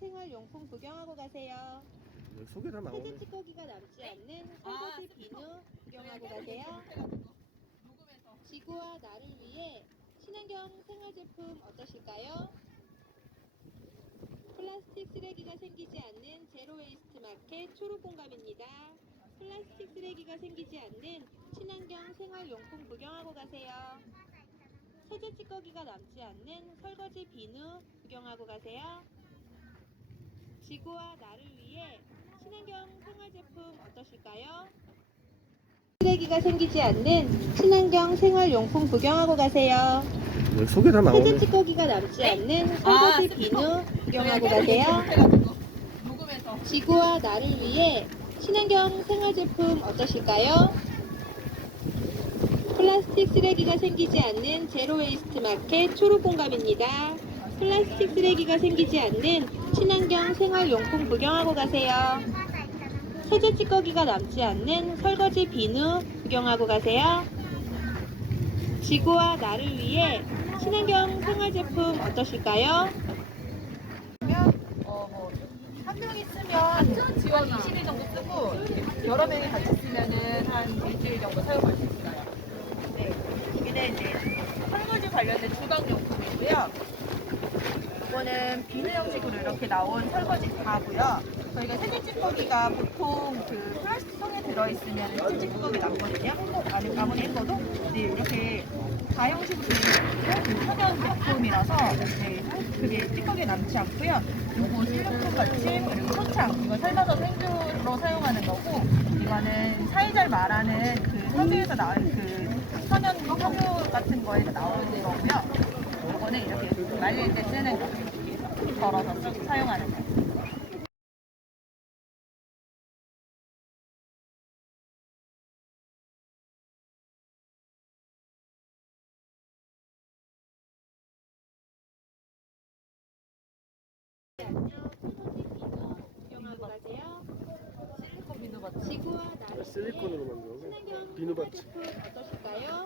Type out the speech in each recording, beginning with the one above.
생활용품 구경하고 가세요. 여기 소개 다 나오네. 사진 찌꺼기가 남지 않는 아, 설거지 비누 구경하고 가세요. 지구와 나를 위해 친환경 생활 제품 어떠실까요? 플라스틱 쓰레기가 생기지 않는 제로 웨이스트 마켓 초록 공감입니다. 플라스틱 쓰레기가 생기지 않는 친환경 생활용품 구경하고 가세요. 세제 찌꺼기가 남지 않는 설거지 비누 구경하고 가세요. 지구와 나를 위해 친환경 생활 제품 어떠실까요? 쓰레기가 생기지 않는 친환경 생활용품 구경하고 가세요. 소개 다 세제 나오네. 찌꺼기가 남지 않는 아, 설거지 비누 구경하고 가세요. 녹음해서 지구와 나를 위해 친환경 생활 제품 어떠실까요? 플라스틱 쓰레기가 생기지 않는 제로 웨이스트 마켓 초록 공감입니다. 플라스틱 쓰레기가 생기지 않는 친환경 생활용품 구경하고 가세요. 세제 찌꺼기가 남지 않는 설거지 비누 구경하고 가세요. 지구와 나를 위해 친환경 생활 제품 어떠실까요? 어뭐한 명이 쓰면 한 20일 정도 쓰고 여러 명이 같이 쓰면은 한 일주일 정도 사용할 수 있어요. 네, 이게 이제 설거지 관련된 주방용품이고요. 이거는 비누 형식으로 이렇게 나온 설거지 가고요. 저희가 세제 찌꺼기가 보통 그 플라스틱 통에 들어있으면 세제 찌꺼기 남거든요. 아니, 아무리 했어도 네, 이렇게 다 형식으로 되어 있는 천연 제품이라서 네, 그게 찌꺼기 남지 않고요. 요거 실리콘 받침 그리고 소창 이거 삶아서 생주로 사용하는 거고 이거는 사이잘 말하는 그 석유에서 나온 그 천연 석유 같은 거에서 나오는 거고요. 이거는 이렇게 말릴 때 쓰는 거 이렇게 덜어서 쓰- 사용하는 거. 실리콘 나를 실리콘으로. 친환경 비누 생활 받침. 제품 어떠실까요?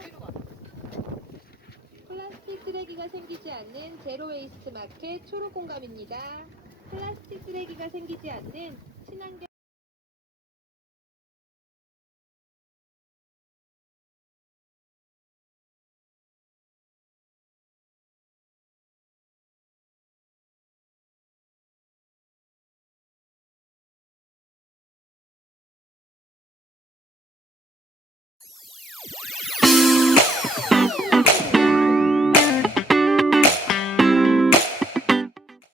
플라스틱 쓰레기가 생기지 않는 제로 웨이스트 마켓 초록 공감입니다. 플라스틱 쓰레기가 생기지 않는 친환경